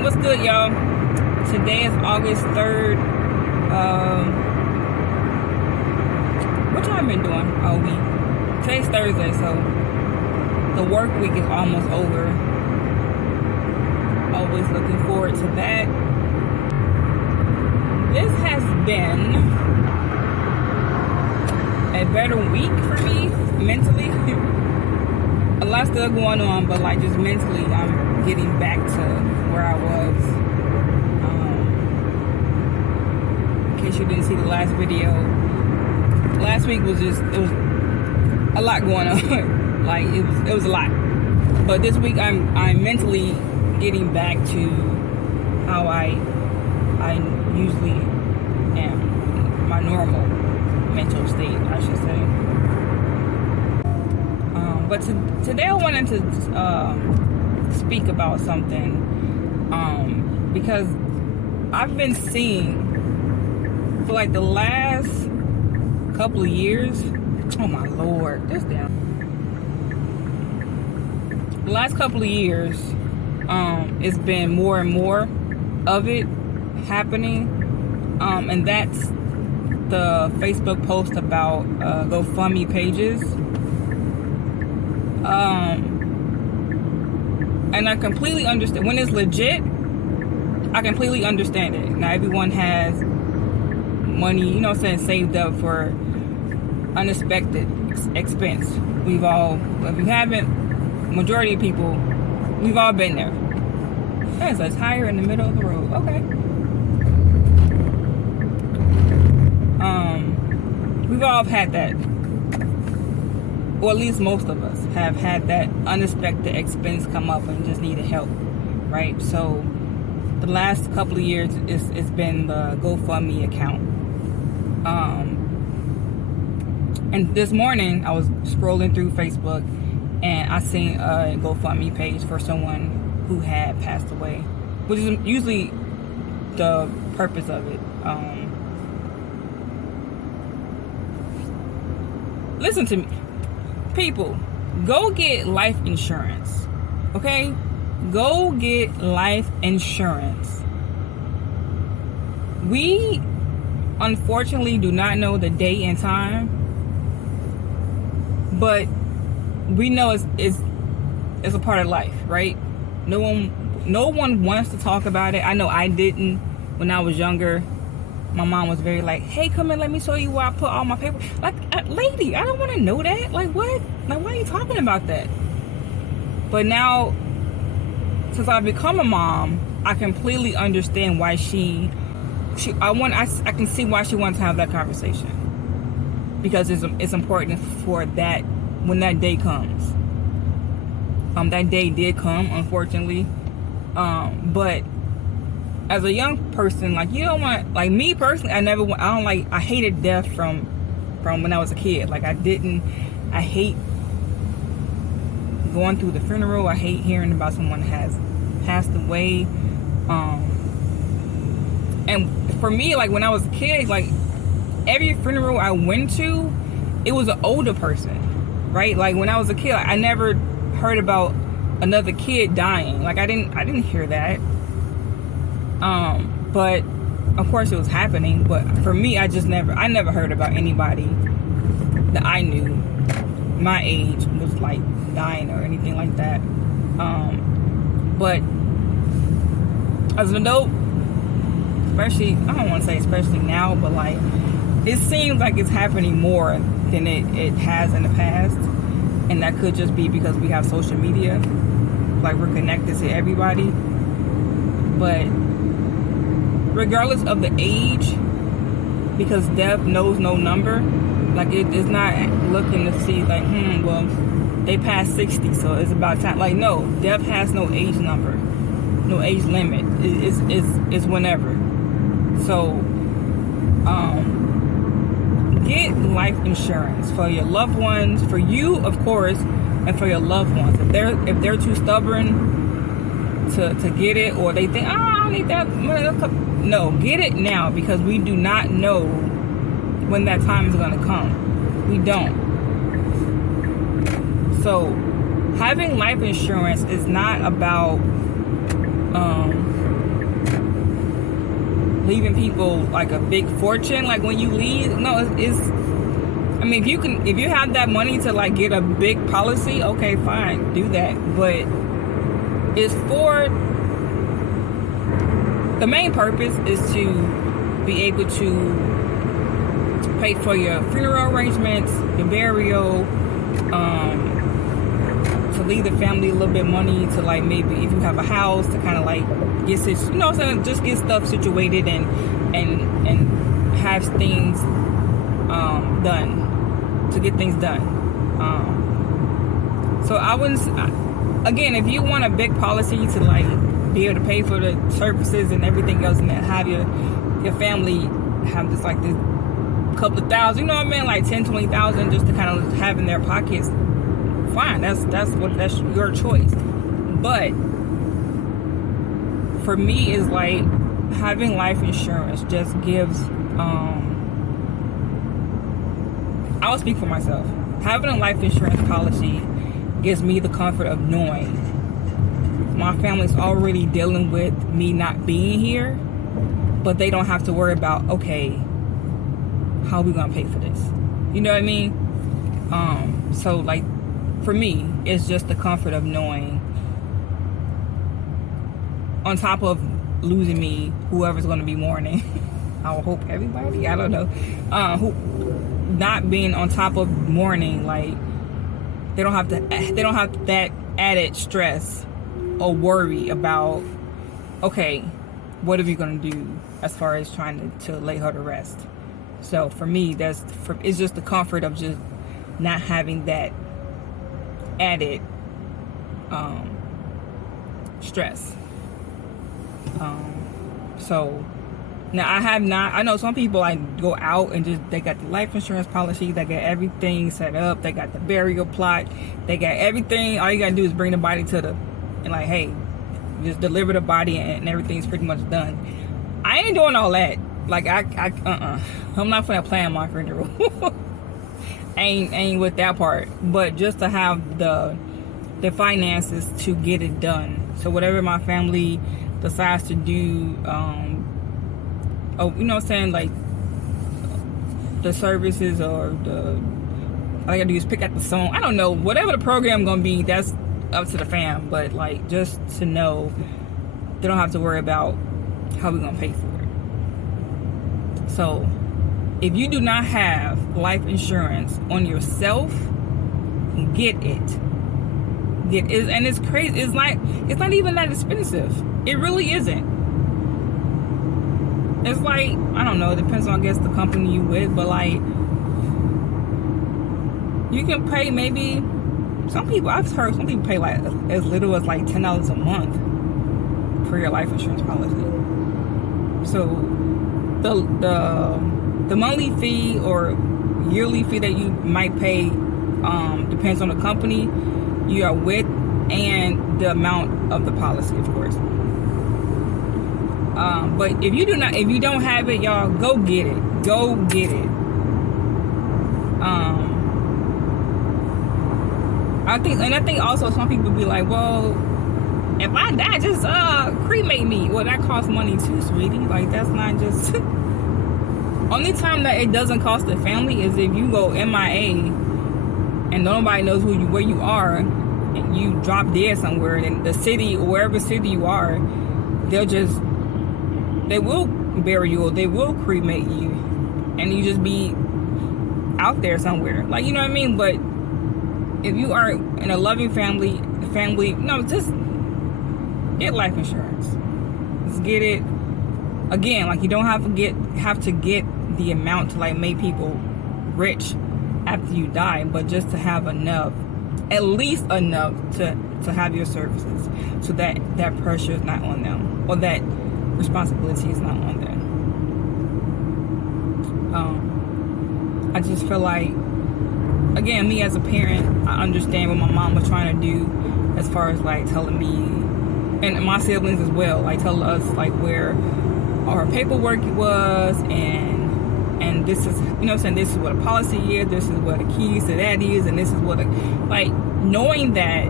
Alright, what's good, y'all? Today is August 3rd. What y'all been doing all week? Today's Thursday, so the work week is almost over. Always looking forward to that. This has been a better week for me, mentally. A lot still going on, but like just mentally, I'm getting back to where I was. In case you didn't see the last video, last week was it was a lot going on. Like it was a lot. But this week I'm mentally getting back to how I usually am, my normal mental state, I should say. But today I wanted to speak about something because I've been seeing for like the last couple of years. Oh my Lord, this down. The last couple of years, it's been more and more of it happening, and that's the Facebook post about GoFundMe pages. And I completely understand when it's legit. I completely understand it. Now everyone has money, you know what I'm saying, saved up for unexpected expense. We've all, if you haven't, majority of people, we've all been there. There's a tire in the middle of the road. Okay. We've all had that. Or at least most of us have had that unexpected expense come up and just needed help, right? So the last couple of years, it's been the GoFundMe account. And this morning, I was scrolling through Facebook, and I seen a GoFundMe page for someone who had passed away, which is usually the purpose of it. Listen to me. People, go get life insurance, okay? Go get life insurance. We unfortunately do not know the day and time, but we know it's a part of life, right? No one wants to talk about it. I know I didn't when I was younger. My mom was very like, hey, come in, let me show you where I put all my paper. Like, lady, I don't want to know that. Like, what? Like, why are you talking about that? But now, since I've become a mom, I completely understand why I can see why she wants to have that conversation. Because it's important for that, when that day comes. That day did come, unfortunately. But as a young person, like, you don't want, like me personally, I hated death from when I was a kid. Like, I hate going through the funeral. I hate hearing about someone has passed away. And for me, like, when I was a kid, like, every funeral I went to, it was an older person, right? Like, when I was a kid, I never heard about another kid dying. Like, I didn't hear that. But of course it was happening, but for me, I never heard about anybody that I knew my age was like dying or anything like that. But as an adult, especially, I don't want to say especially now, but like, it seems like it's happening more than it has in the past. And that could just be because we have social media, like we're connected to everybody. But regardless of the age, because death knows no number, like it is not looking to see like, well, they passed 60, so it's about time. Like, no, death has no age number, no age limit. It's whenever. So, get life insurance for your loved ones, for you, of course, and for your loved ones. If they're too stubborn to get it, or they think, I don't need that. No, get it now, because we do not know when that time is going to come. We don't. So having life insurance is not about leaving people like a big fortune like when you leave. No, it's I mean, if you have that money to like get a big policy, okay, fine, do that. But it's for the main purpose is to be able to pay for your funeral arrangements, your burial, to leave the family a little bit money to like maybe if you have a house to kind of like get just get stuff situated and have things done, to get things done. So I wouldn't, again, if you want a big policy to like be able to pay for the services and everything else, and then have your family have this like this couple of thousand, you know what I mean, like 10, 20,000 just to kind of have in their pockets, fine, that's your choice. But for me, is like having life insurance just gives I'll speak for myself. Having a life insurance policy gives me the comfort of knowing my family's already dealing with me not being here, but they don't have to worry about, okay, how are we gonna pay for this? You know what I mean? So like for me, it's just the comfort of knowing, on top of losing me, whoever's gonna be mourning. I will hope everybody, I don't know, who not being on top of mourning, like they don't have that added stress or worry about, okay, what are we gonna do as far as trying to lay her to rest. So for me, it's just the comfort of just not having that added stress. So now I know some people like go out and just, they got the life insurance policy, they got everything set up, they got the burial plot, they got everything. All you gotta do is bring the body and like, hey, just deliver the body and everything's pretty much done. I ain't doing all that. Like I'm not gonna plan my funeral. ain't with that part. But just to have the finances to get it done. So whatever my family decides to do, you know what I'm saying, like the services or all I gotta do is pick out the song. I don't know, whatever the program gonna be, that's up to the fam. But like, just to know they don't have to worry about how we're gonna pay for it. So if you do not have life insurance on yourself, get it. And it's crazy. It's not even that expensive. It really isn't. It's like, I don't know, it depends on, I guess, the company you with, but like, you can pay maybe, I've heard some people pay like as little as like $10 a month for your life insurance policy. So the monthly fee or yearly fee that you might pay depends on the company you are with and the amount of the policy, of course. But if you don't have it, y'all, go get it. I think also some people be like, well, if I die, just cremate me. Well, that costs money too, sweetie. Like, that's not just. Only time that it doesn't cost the family is if you go MIA and nobody knows where you are, and you drop dead somewhere in the city or wherever city you are, they will bury you or they will cremate you, and you just be out there somewhere. Like, you know what I mean? But if you are in a loving family, no, just get life insurance. Just get it. Again, like, you don't have to get the amount to like make people rich after you die, but just to have enough, at least enough to have your services, so that pressure is not on them, or that responsibility is not on them. I just feel like, again, me as a parent, I understand what my mom was trying to do as far as like telling me, and my siblings as well, like telling us like where our paperwork was, and this is, you know what I'm saying, this is what a policy is, this is what the keys to that is, and this is what like, knowing that,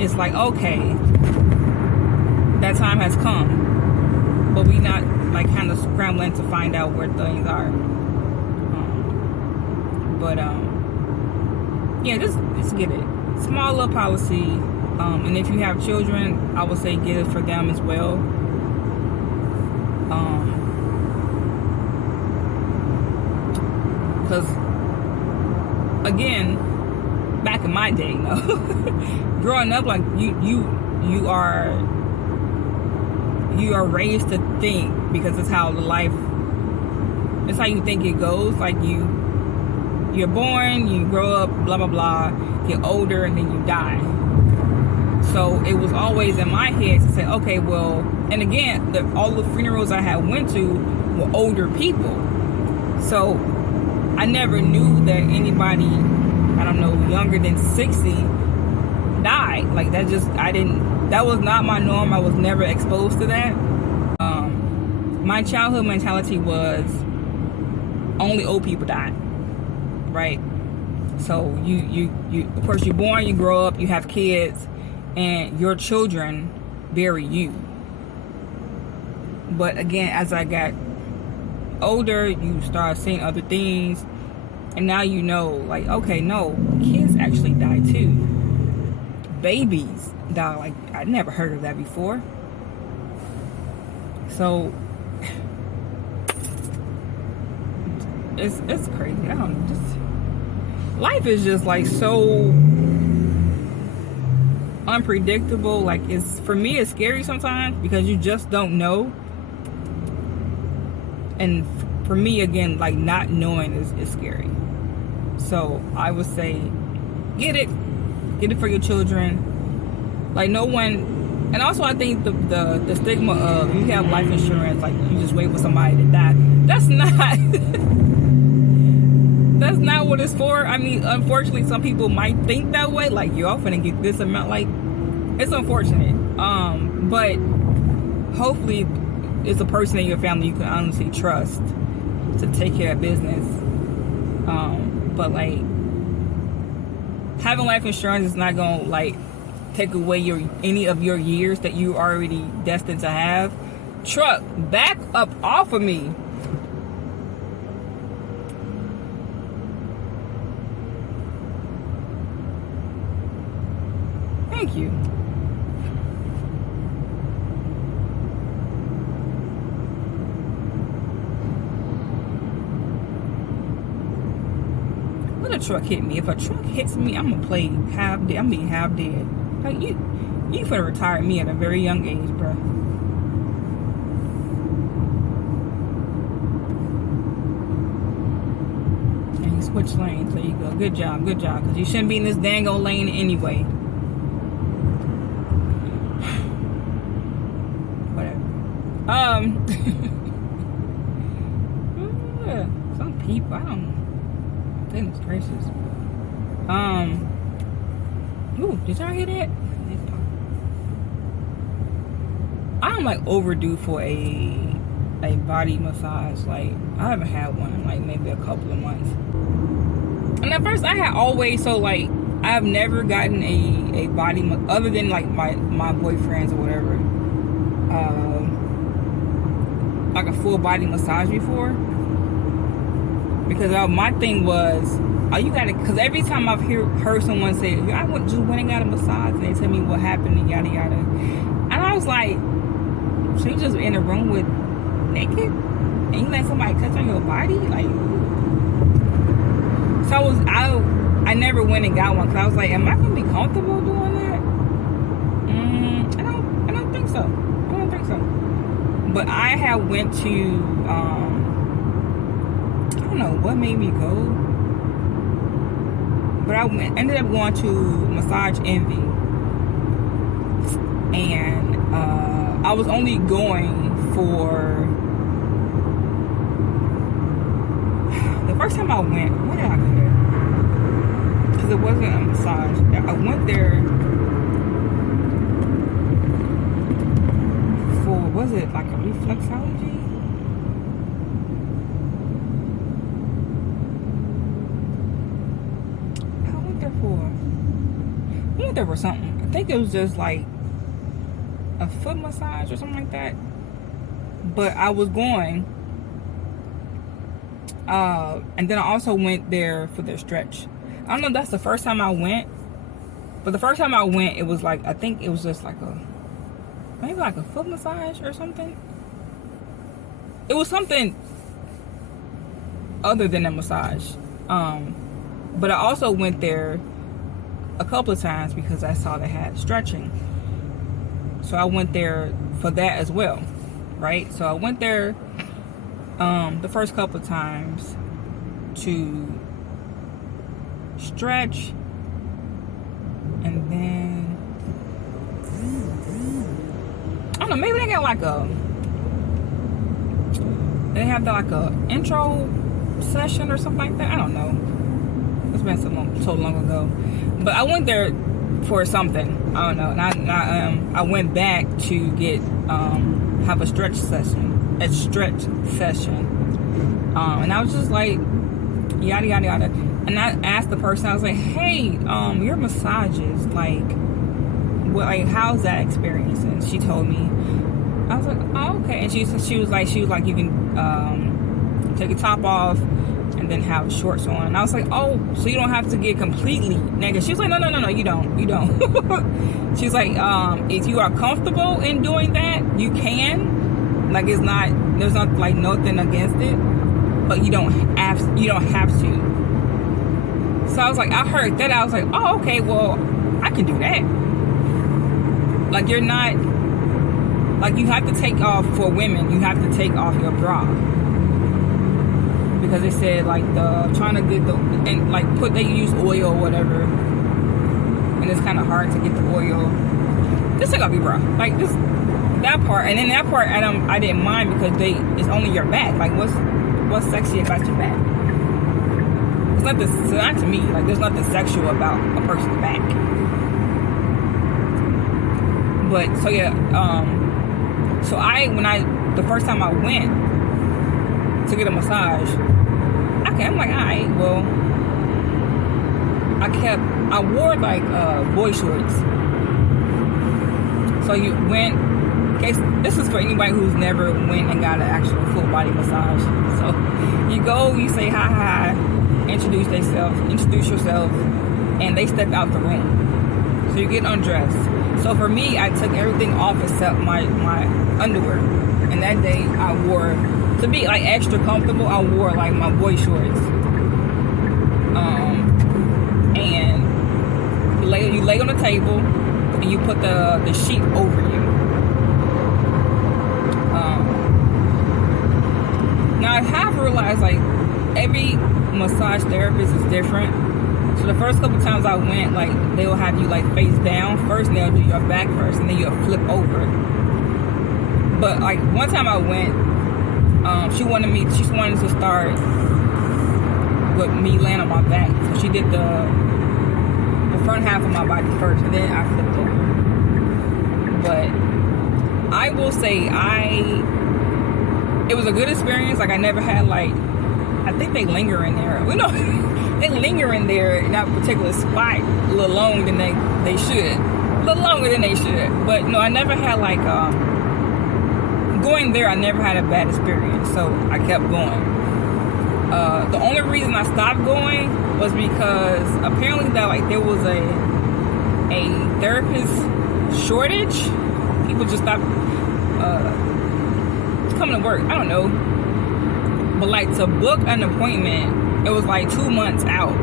it's like, okay, that time has come, but we not like kind of scrambling to find out where things are. Yeah, just get it. Small little policy. And if you have children, I would say get it for them as well. Because again, back in my day, growing up, like you are raised to think, because it's how it's how you think it goes. Like you're born, you grow up, blah blah blah, get older, and then you die. So it was always in my head to say, okay, well, and again, all the funerals I had went to were older people, so I never knew that anybody, I don't know, younger than 60 died. Like that was not my norm. I was never exposed to that. My childhood mentality was only old people die, right? So you of course you're born, you grow up, you have kids, and your children bury you. But again, as I got older, you start seeing other things, and now you know, like, okay, no, kids actually die too. Babies die. Like, I never heard of that before. So it's crazy. Life is just like so unpredictable. Like, for me it's scary sometimes because you just don't know. And for me, again, like, not knowing is scary. So I would say get it for your children. Like, no one, and also I think the stigma of you have life insurance, like you just wait for somebody to die. That's not what it's for. I mean, unfortunately, some people might think that way. Like, you're all finna get this amount. Like, it's unfortunate. But hopefully, it's a person in your family you can honestly trust to take care of business. But like, having life insurance is not gonna like take away any of your years that you already destined to have. Truck, back up off of me. Thank you. Let a truck hit me. If a truck hits me, I'm gonna play half dead. I'm gonna be half dead. Like, you finna retire me at a very young age, bro. And you switch lanes. There you go. Good job. Because you shouldn't be in this dang old lane anyway. Whatever. Yeah, some people, I don't. Goodness gracious. Ooh, did y'all hear that? I'm like overdue for a body massage. Like, I haven't had one in like maybe a couple of months. And at first I had always, so like, I've never gotten a body other than like my boyfriends or whatever, like a full body massage before. Because my thing was, you gotta, because every time I've heard someone say, I just went and got a massage, and they tell me what happened and yada yada, and I was like, so you just in a room with naked and you let somebody touch on your body? Like, so I never went and got one because I was like, am I gonna be comfortable doing that? I don't think so. But I have went to I don't know what made me go, but I ended up going to Massage Envy, and I was only going for the first time I went. What did I go there? Because it wasn't a massage. I went there for, was it like a reflexology? I went there for something. I think it was just like a foot massage or something like that. But I was going, and then I also went there for their stretch. I don't know if that's the first time I went, but the first time I went, it was like, I think it was just like maybe like a foot massage or something. It was something other than a massage. But I also went there a couple of times because I saw they had stretching. So I went there for that as well, right? So I went there the first couple of times to stretch, and then I don't know, maybe they got like they have like a intro session or something like that. I don't know. It's been so long ago, but I went there for something. I don't know. And I went back to get have a stretch session. And I was just like, yada yada yada. And I asked the person, I was like, hey, your massages, like, what, like, how's that experience? And she told me. I was like, oh, okay. And she was like, you can take your top off and then have shorts on. And I was like, oh, so you don't have to get completely naked. She was like, no, you don't. She's like, if you are comfortable in doing that, you can. Like, there's not like nothing against it, but you don't have to. So I was like, I heard that. I was like, oh, okay, well, I can do that. Like, you're not, like, you have to take off, for women, you have to take off your bra. Because they said, like, trying to get and like, they use oil or whatever. And it's kind of hard to get the oil. Just take off your bra. Like, just that part. And then that part, I didn't mind because it's only your back. Like, what's sexy about your back? It's not to me, like, there's nothing sexual about a person's back. But so yeah, so the first time I went to get a massage, I'm like, alright, well, I wore like boy shorts. So you went, this is for anybody who's never went and got an actual full body massage. So you go, you say hi, introduce yourself, and they step out the room. So you get undressed. So for me, I took everything off except my underwear. And that day I wore, to be like extra comfortable, I wore like my boy shorts. And you lay on the table and you put the sheet over you. Now I have realized, like, every massage therapist is different. So the first couple times I went, like, they will have you like face down first, and they'll do your back first, and then you'll flip over. But like one time I went, she wanted to start with me laying on my back. So she did the front half of my body first, and then I flipped over. But I will say it was a good experience. Like, I never had, like, I think they linger in there. They linger in there in that particular spot a little longer than they should. A little longer than they should. But no, I never had, like, going there, I never had a bad experience. So I kept going. The only reason I stopped going was because apparently that, like, there was a therapist shortage. People just stopped coming to work. I don't know. But, like, to book an appointment, it was like 2 months out.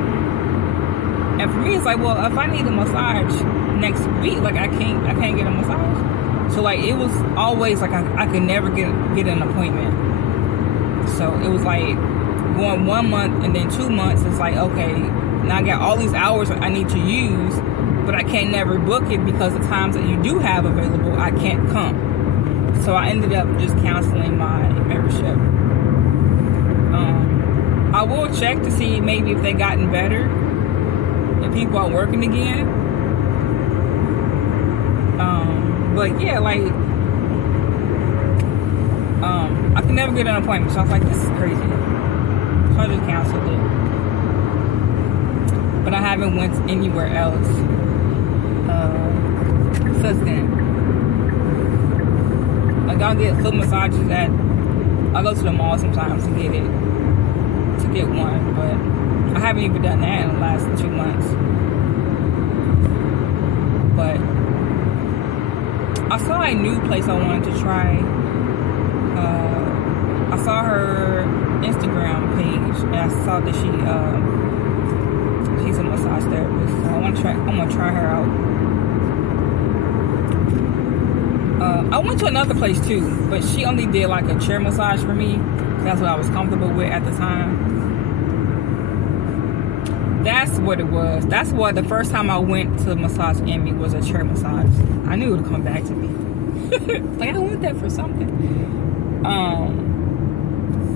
And for me, it's like, well, if I need a massage next week, like, I can't get a massage. So, like, it was always like I could never get an appointment. So it was like going 1 month and then 2 months. It's like, okay, now I got all these hours I need to use, but I can't never book it because the times that you do have available, I can't come. So I ended up just canceling my membership. I will check to see maybe if they gotten better and people are working again. But yeah, like, I could never get an appointment, so I was like, this is crazy. So I just canceled it. But I haven't went anywhere else since then. Like I'll get foot massages at. I go to the mall sometimes to get one, but I haven't even done that in the last 2 months. But I saw a new place I wanted to try. I saw her Instagram page, and I saw that she's a massage therapist. So I'm gonna try her out. I went to another place too, but she only did like a chair massage for me. That's what I was comfortable with at the time. That's what it was. That's what the first time I went to Massage Envy was a chair massage. I knew it would come back to me. Like I went there for something.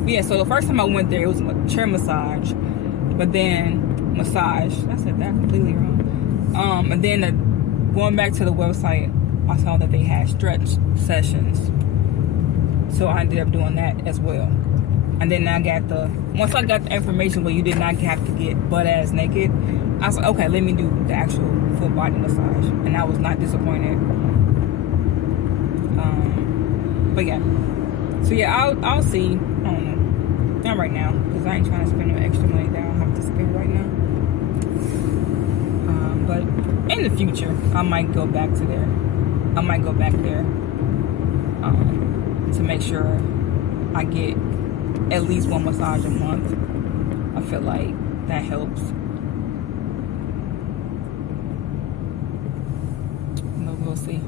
Yeah, so the first time I went there, it was a chair massage, but then massage. I said that completely wrong. And then going back to the website, I saw that they had stretch sessions, so I ended up doing that as well. And then once I got the information where you did not have to get butt ass naked, I was like, okay, let me do the actual full body massage, and I was not disappointed. But yeah, so yeah, I'll see. I don't know, not right now, because I ain't trying to spend no extra money that I don't have to spend right now. But in the future, I might go back there to make sure I get at least one massage a month. I feel like that helps. But we'll see.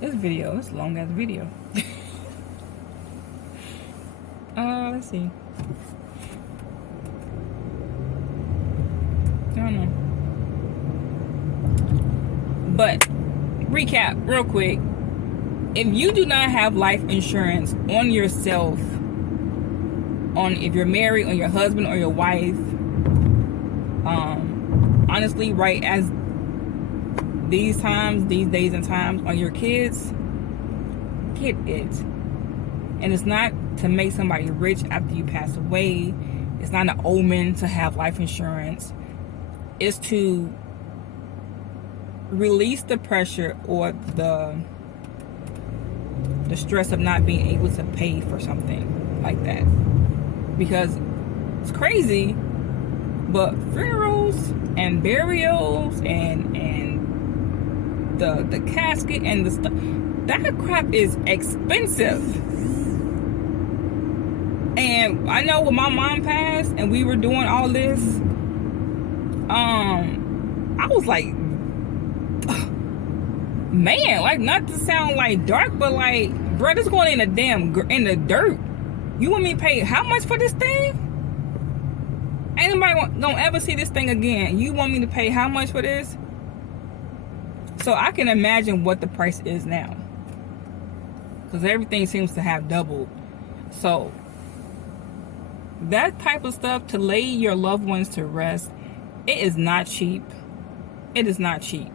This video, it's a long ass video. Let's see. I don't know. But recap real quick. If you do not have life insurance on yourself, if you're married, on your husband or your wife, honestly, right as these days and times, on your kids, get it. And it's not to make somebody rich after you pass away. It's not an omen to have life insurance. It's to release the pressure or the stress of not being able to pay for something like that. Because it's crazy, but funerals and burials and the casket and the stuff, that crap is expensive. And I know when my mom passed and we were doing all this, I was like, man, like, not to sound like dark, but like, bro, this going in the dirt. You want me to pay how much for this thing? Ain't nobody gonna ever see this thing again. You want me to pay how much for this? So I can imagine what the price is now, because everything seems to have doubled. So that type of stuff, to lay your loved ones to rest, it is not cheap. It is not cheap.